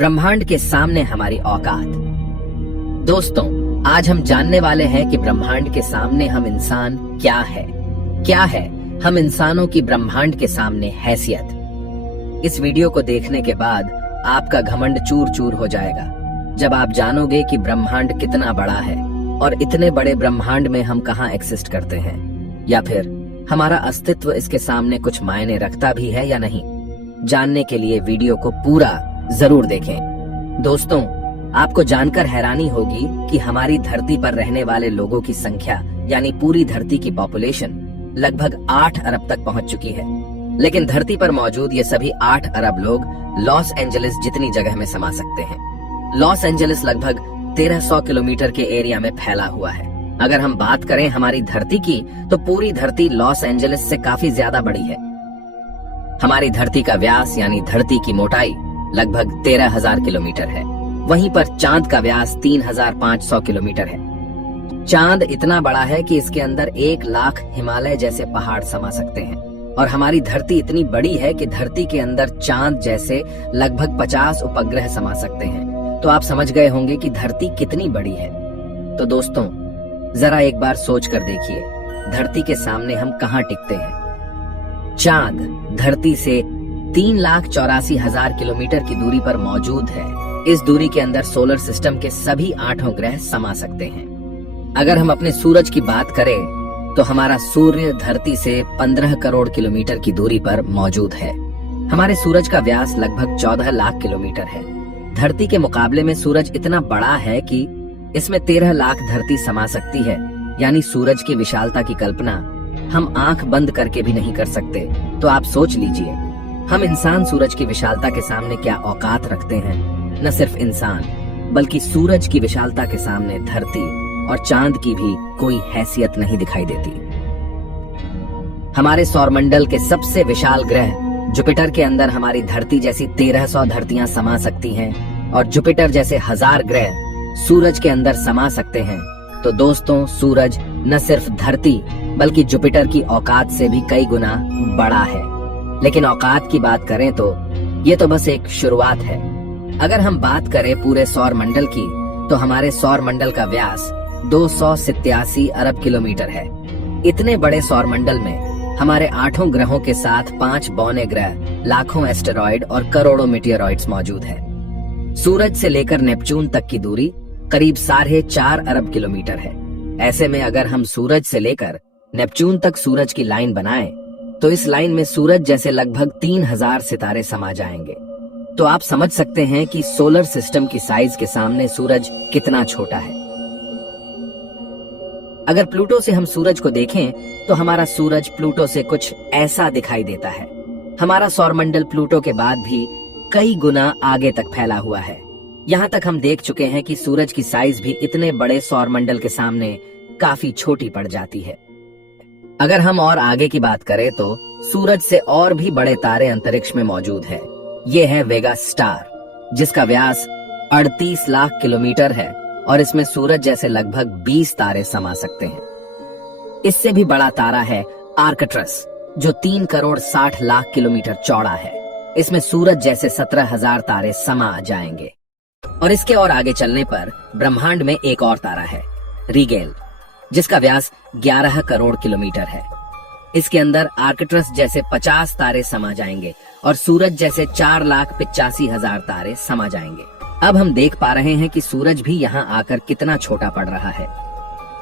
ब्रह्मांड के सामने हमारी औकात। दोस्तों, आज हम जानने वाले हैं कि ब्रह्मांड के सामने हम इंसान क्या है हम इंसानों की ब्रह्मांड के सामने हैसियत। इस वीडियो को देखने के बाद आपका घमंड चूर चूर हो जाएगा जब आप जानोगे कि ब्रह्मांड कितना बड़ा है और इतने बड़े ब्रह्मांड में हम कहाँ एग्जिस्ट करते हैं, या फिर हमारा अस्तित्व इसके सामने कुछ मायने रखता भी है या नहीं। जानने के लिए वीडियो को पूरा जरूर देखें। दोस्तों, आपको जानकर हैरानी होगी कि हमारी धरती पर रहने वाले लोगों की संख्या यानी पूरी धरती की पॉपुलेशन लगभग 8 अरब तक पहुंच चुकी है। लेकिन धरती पर मौजूद ये सभी 8 अरब लोग लॉस एंजलिस जितनी जगह में समा सकते हैं। लॉस एंजलिस लगभग 1300 किलोमीटर के एरिया में फैला हुआ है। अगर हम बात करें हमारी धरती की, तो पूरी धरती लॉस एंजलिस से काफी ज्यादा बड़ी है। हमारी धरती का व्यास यानी धरती की मोटाई लगभग 13,000 किलोमीटर है। वहीं पर चांद का व्यास 3,500 किलोमीटर है। चांद इतना बड़ा है कि इसके अंदर 1 लाख हिमालय जैसे पहाड़ समा सकते हैं। और हमारी धरती इतनी बड़ी है कि धरती के अंदर चांद जैसे लगभग 50 उपग्रह समा सकते हैं। तो आप समझ गए होंगे कि धरती कितनी बड़ी है। तो दोस्तों, जरा एक बार सोच कर देखिए, धरती के सामने हम कहाँ टिकते हैं। चांद धरती से 3,84,000 किलोमीटर की दूरी पर मौजूद है। इस दूरी के अंदर सोलर सिस्टम के सभी 8 ग्रह समा सकते हैं। अगर हम अपने सूरज की बात करें तो हमारा सूर्य धरती से 15 करोड़ किलोमीटर की दूरी पर मौजूद है। हमारे सूरज का व्यास लगभग 14 लाख किलोमीटर है। धरती के मुकाबले में सूरज इतना बड़ा है कि इसमें 13 लाख धरती समा सकती है। यानी सूरज की विशालता की कल्पना हम आंख बंद करके भी नहीं कर सकते। तो आप सोच लीजिए, हम इंसान सूरज की विशालता के सामने क्या औकात रखते हैं। न सिर्फ इंसान, बल्कि सूरज की विशालता के सामने धरती और चांद की भी कोई हैसियत नहीं दिखाई देती। हमारे सौरमंडल के सबसे विशाल ग्रह जुपिटर के अंदर हमारी धरती जैसी 1300 धरतियां समा सकती हैं और जुपिटर जैसे 1000 ग्रह सूरज के अंदर समा सकते हैं। तो दोस्तों, सूरज न सिर्फ धरती बल्कि जुपिटर की औकात से भी कई गुना बड़ा है। लेकिन औकात की बात करें तो ये तो बस एक शुरुआत है। अगर हम बात करें पूरे सौर मंडल की, तो हमारे सौर मंडल का व्यास 287 अरब किलोमीटर है। इतने बड़े सौर मंडल में हमारे 8 ग्रहों के साथ 5 बौने ग्रह, लाखों एस्टेरॉइड और करोड़ों मीटियोरॉइड्स मौजूद है। सूरज से लेकर नेपच्यून तक की दूरी करीब 4.5 अरब किलोमीटर है। ऐसे में अगर हम सूरज से लेकर नेपच्यून तक सूरज की लाइन बनाएं, तो इस लाइन में सूरज जैसे लगभग 3000 सितारे समा जाएंगे। तो आप समझ सकते हैं कि सोलर सिस्टम की साइज के सामने सूरज कितना छोटा है। अगर प्लूटो से हम सूरज को देखें, तो हमारा सूरज प्लूटो से कुछ ऐसा दिखाई देता है। हमारा सौरमंडल प्लूटो के बाद भी कई गुना आगे तक फैला हुआ है। यहाँ तक हम देख चुके हैं कि सूरज की साइज भी इतने बड़े सौरमंडल के सामने काफी छोटी पड़ जाती है। अगर हम और आगे की बात करें तो सूरज से और भी बड़े तारे अंतरिक्ष में मौजूद है। ये है वेगा स्टार, जिसका व्यास 38 लाख किलोमीटर है और इसमें सूरज जैसे लगभग 20 तारे समा सकते हैं। इससे भी बड़ा तारा है आर्कट्रस, जो 3 करोड़ 60 लाख किलोमीटर चौड़ा है। इसमें सूरज जैसे 17,000 तारे समा जाएंगे। और इसके और आगे चलने पर ब्रह्मांड में एक और तारा है, रीगेल, जिसका व्यास 11 करोड़ किलोमीटर है। इसके अंदर आर्कट्रस जैसे 50 तारे समा जाएंगे और सूरज जैसे 4,85,000 तारे समा जाएंगे। अब हम देख पा रहे हैं कि सूरज भी यहाँ आकर कितना छोटा पड़ रहा है।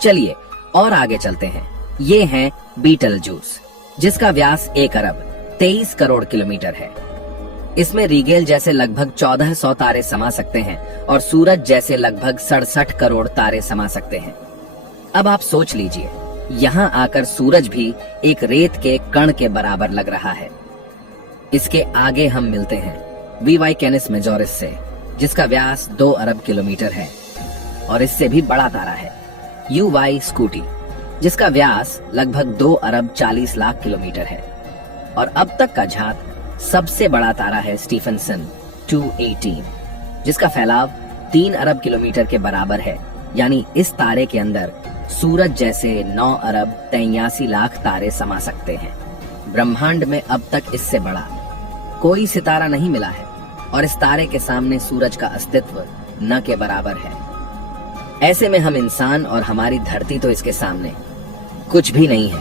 चलिए और आगे चलते हैं। ये है बीटलजूस, जिसका व्यास 1 अरब 23 करोड़ किलोमीटर है। इसमें रीगेल जैसे लगभग 1400 तारे समा सकते हैं और सूरज जैसे लगभग 67 करोड़ तारे समा सकते हैं। अब आप सोच लीजिए, यहाँ आकर सूरज भी एक रेत के कण के बराबर लग रहा है। इसके आगे हम मिलते हैं वीवाई कैनिस मेजोरिस से, जिसका व्यास 2 अरब किलोमीटर है और इससे भी बड़ा तारा है यूवाई स्कूटी, जिसका व्यास लगभग 2 अरब 40 लाख किलोमीटर है। और अब तक का झात सबसे बड़ा तारा है स्टीफनसन 218, जिसका फैलाव 3 अरब किलोमीटर के बराबर है। यानी इस तारे के अंदर सूरज जैसे 9 अरब 83 लाख तारे समा सकते हैं। ब्रह्मांड में अब तक इससे बड़ा कोई सितारा नहीं मिला है। और इस तारे के सामने सूरज का अस्तित्व न के बराबर है। ऐसे में हम इंसान और हमारी धरती तो इसके सामने कुछ भी नहीं है।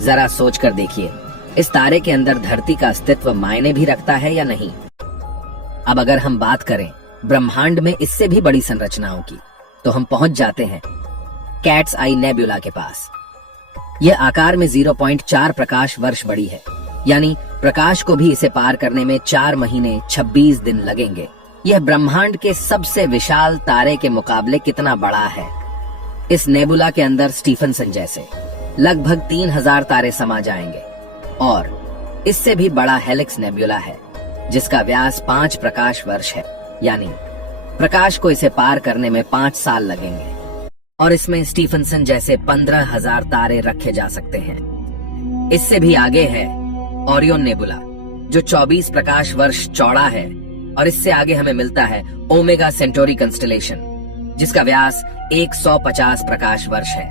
जरा सोच कर देखिए, इस तारे के अंदर धरती का अस्तित्व मायने भी रखता है या नहीं। अब अगर हम बात करें ब्रह्मांड में इससे भी बड़ी संरचनाओं की, तो हम पहुंच जाते हैं कैट्स आई नेबुला के पास। यह आकार में 0.4 प्रकाश वर्ष बड़ी है, यानी प्रकाश को भी इसे पार करने में 4 महीने 26 दिन लगेंगे। यह ब्रह्मांड के सबसे विशाल तारे के मुकाबले कितना बड़ा है। इस नेबुला के अंदर स्टीफनसन जैसे लगभग 3000 तारे समा जाएंगे, और इससे भी बड़ा हेलिक्स नेबुला है जिसका व्यास 5 प्रकाश वर्ष है, यानी प्रकाश को इसे पार करने में 5 साल लगेंगे। और इसमें स्टीफनसन जैसे 15,000 तारे रखे जा सकते हैं। इससे भी आगे है ओरियन नेबुला, जो 24 प्रकाश वर्ष चौड़ा है, और इससे आगे हमें मिलता है ओमेगा सेंटोरी कंस्टेलेशन, जिसका व्यास 150 प्रकाश वर्ष है।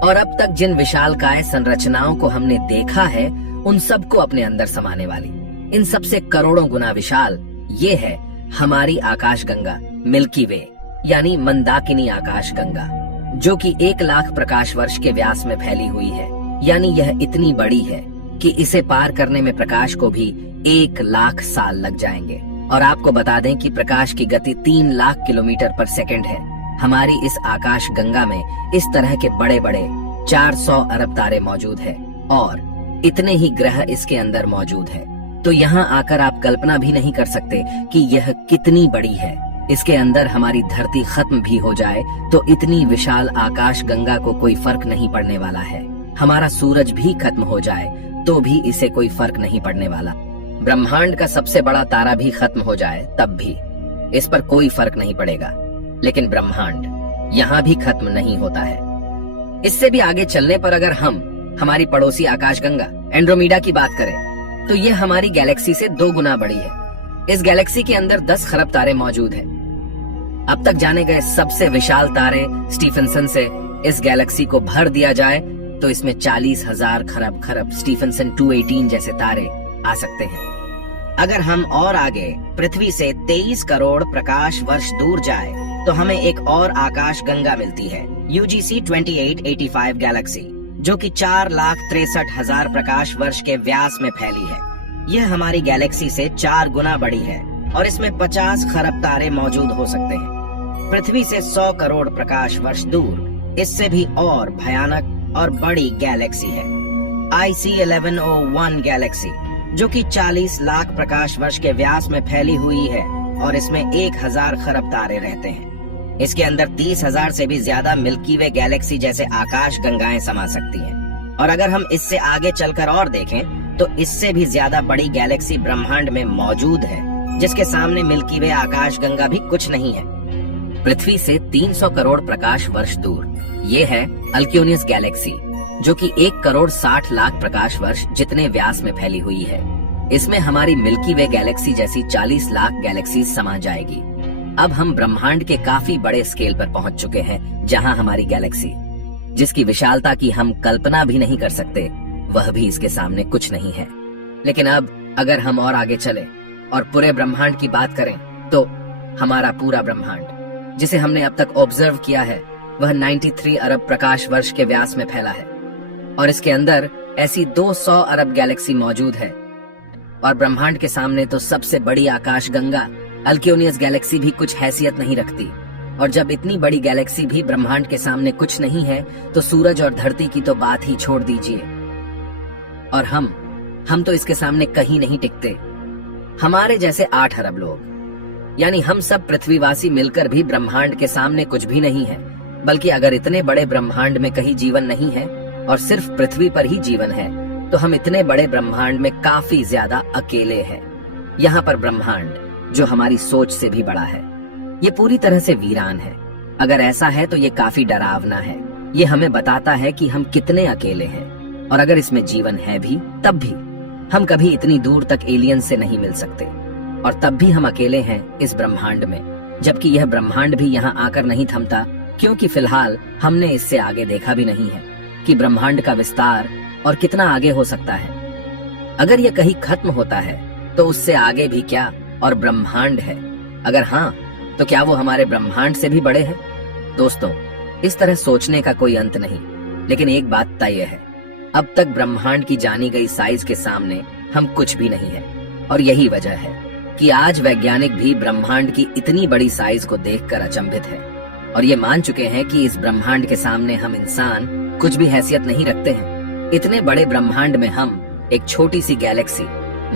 और अब तक जिन विशालकाय संरचनाओं को हमने देखा है, उन सबको अपने अंदर समाने वाली, इन सबसे करोड़ों गुना विशाल ये है हमारी आकाश गंगा मिल्की वे, यानी मंदाकिनी आकाश गंगा, जो कि 1 लाख प्रकाश वर्ष के व्यास में फैली हुई है। यानी यह इतनी बड़ी है कि इसे पार करने में प्रकाश को भी 1 लाख साल लग जाएंगे। और आपको बता दें कि प्रकाश की गति 3 लाख किलोमीटर पर सेकंड है। हमारी इस आकाश गंगा में इस तरह के बड़े बड़े 400 अरब तारे मौजूद है, और इतने ही ग्रह इसके अंदर मौजूद है। तो यहाँ आकर आप कल्पना भी नहीं कर सकते कि यह कितनी बड़ी है। इसके अंदर हमारी धरती खत्म भी हो जाए तो इतनी विशाल आकाश गंगा को कोई फर्क नहीं पड़ने वाला है। हमारा सूरज भी खत्म हो जाए तो भी इसे कोई फर्क नहीं पड़ने वाला। ब्रह्मांड का सबसे बड़ा तारा भी खत्म हो जाए तब भी इस पर कोई फर्क नहीं पड़ेगा। लेकिन ब्रह्मांड यहाँ भी खत्म नहीं होता है। इससे भी आगे चलने पर अगर हम हमारी पड़ोसी आकाशगंगा एंड्रोमेडा की बात करें, तो यह हमारी गैलेक्सी से 2 गुना बड़ी है। इस गैलेक्सी के अंदर 10 खरब तारे मौजूद हैं। अब तक जाने गए सबसे विशाल तारे स्टीफनसन से इस गैलेक्सी को भर दिया जाए तो इसमें 40,000 खरब स्टीफनसन 218 जैसे तारे आ सकते हैं। अगर हम और आगे पृथ्वी से 23 करोड़ प्रकाश वर्ष दूर जाए तो हमें एक और आकाश गंगा मिलती है, UGC 2885 गैलेक्सी, जो कि 4,63,000 प्रकाश वर्ष के व्यास में फैली है। यह हमारी गैलेक्सी से 4 गुना बड़ी है और इसमें 50 खरब तारे मौजूद हो सकते हैं। पृथ्वी से 100 करोड़ प्रकाश वर्ष दूर इससे भी और भयानक और बड़ी गैलेक्सी है, IC 1101 गैलेक्सी, जो कि 40 लाख प्रकाश वर्ष के व्यास में फैली हुई है और इसमें 1000 खरब तारे रहते हैं। इसके अंदर 30,000 से भी ज्यादा मिल्की वे गैलेक्सी जैसे आकाश गंगाएं समा सकती हैं। और अगर हम इससे आगे चलकर और देखें तो इससे भी ज्यादा बड़ी गैलेक्सी ब्रह्मांड में मौजूद है, जिसके सामने मिल्की वे आकाश गंगा भी कुछ नहीं है। पृथ्वी से 300 करोड़ प्रकाश वर्ष दूर ये है अल्क्योनियस गैलेक्सी, जो कि 1 करोड़ 60 लाख प्रकाश वर्ष जितने व्यास में फैली हुई है। इसमें हमारी मिल्की वे गैलेक्सी जैसी 40 लाख गैलेक्सी समा जाएगी। अब हम ब्रह्मांड के काफी बड़े स्केल पर पहुंच चुके हैं, जहां हमारी गैलेक्सी, जिसकी विशालता की हम कल्पना भी नहीं कर सकते, वह भी इसके सामने कुछ नहीं है। लेकिन अब अगर हम और आगे चले और पूरे ब्रह्मांड की बात करें तो हमारा पूरा ब्रह्मांड, जिसे हमने अब तक ऑब्जर्व किया है, वह 93 अरब प्रकाश वर्ष के व्यास में फैला है और इसके अंदर ऐसी 200 अरब गैलेक्सी मौजूद है। और ब्रह्मांड के सामने तो सबसे बड़ी आकाश गंगा अल्क्योनियस गैलेक्सी भी कुछ हैसियत नहीं रखती। और जब इतनी बड़ी गैलेक्सी भी ब्रह्मांड के सामने कुछ नहीं है तो सूरज और धरती की तो बात ही छोड़ दीजिए। और हम तो इसके सामने कहीं नहीं टिकते। हमारे जैसे 8 अरब लोग, यानी हम सब पृथ्वीवासी मिलकर भी ब्रह्मांड के सामने कुछ भी नहीं है। बल्कि अगर इतने बड़े ब्रह्मांड में कहीं जीवन नहीं है और सिर्फ पृथ्वी पर ही जीवन है, तो हम इतने बड़े ब्रह्मांड में काफी ज्यादा अकेले हैं। यहाँ पर ब्रह्मांड, जो हमारी सोच से भी बड़ा है, ये पूरी तरह से वीरान है। अगर ऐसा है तो ये काफी डरावना है। ये हमें बताता है कि हम कितने अकेले हैं, और अगर इसमें जीवन है भी तब भी हम कभी इतनी दूर तक एलियन से नहीं मिल सकते। और तब भी हम अकेले हैं इस ब्रह्मांड में, जबकि यह ब्रह्मांड भी यहाँ आकर नहीं थमता, क्योंकि फिलहाल हमने इससे आगे देखा भी नहीं है कि ब्रह्मांड का विस्तार और कितना आगे हो सकता है। अगर यह कहीं खत्म होता है तो उससे आगे भी क्या, और ब्रह्मांड है? अगर हाँ, तो क्या वो हमारे ब्रह्मांड से भी बड़े हैं? दोस्तों, इस तरह सोचने का कोई अंत नहीं, लेकिन एक बात तय है, अब तक ब्रह्मांड की जानी गई साइज के सामने हम कुछ भी नहीं है। और यही वजह है कि आज वैज्ञानिक भी ब्रह्मांड की इतनी बड़ी साइज को देखकर अचंभित है और ये मान चुके हैं कि इस ब्रह्मांड के सामने हम इंसान कुछ भी हैसियत नहीं रखते हैं। इतने बड़े ब्रह्मांड में हम एक छोटी सी गैलेक्सी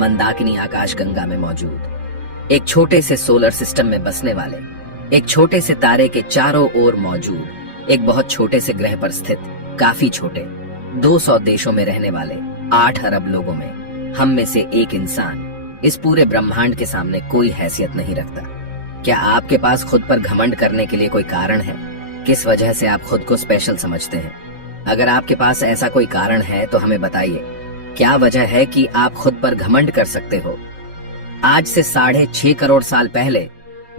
मंदाकिनी आकाशगंगा में मौजूद, एक छोटे से सोलर सिस्टम में बसने वाले, एक छोटे से तारे के चारों ओर मौजूद, एक बहुत छोटे से ग्रह पर स्थित, काफी छोटे 200 देशों में रहने वाले 8 अरब लोगों में हम में से एक इंसान इस पूरे ब्रह्मांड के सामने कोई हैसियत नहीं रखता। क्या आपके पास खुद पर घमंड करने के लिए कोई कारण है? किस वजह से आप खुद को स्पेशल समझते हैं? अगर आपके पास ऐसा कोई कारण है तो हमें बताइए, क्या वजह है कि आप खुद पर घमंड कर सकते हो? आज से 6.5 करोड़ साल पहले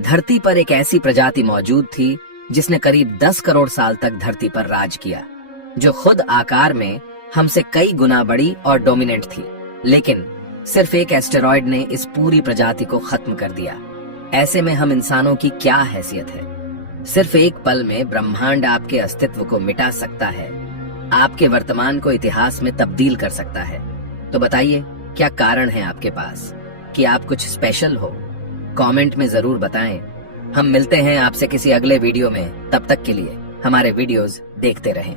धरती पर एक ऐसी प्रजाति मौजूद थी जिसने करीब 10 करोड़ साल तक धरती पर राज किया, जो खुद आकार में हमसे कई गुना बड़ी और डोमिनेंट थी। लेकिन सिर्फ एक एस्टेरॉयड ने इस पूरी प्रजाति को खत्म कर दिया। ऐसे में हम इंसानों की क्या हैसियत है? सिर्फ एक पल में ब्रह्मांड आपके अस्तित्व को मिटा सकता है, आपके वर्तमान को इतिहास में तब्दील कर सकता है। तो बताइए, क्या कारण है आपके पास कि आप कुछ स्पेशल हो? कमेंट में जरूर बताएं। हम मिलते हैं आपसे किसी अगले वीडियो में। तब तक के लिए हमारे वीडियोस देखते रहें।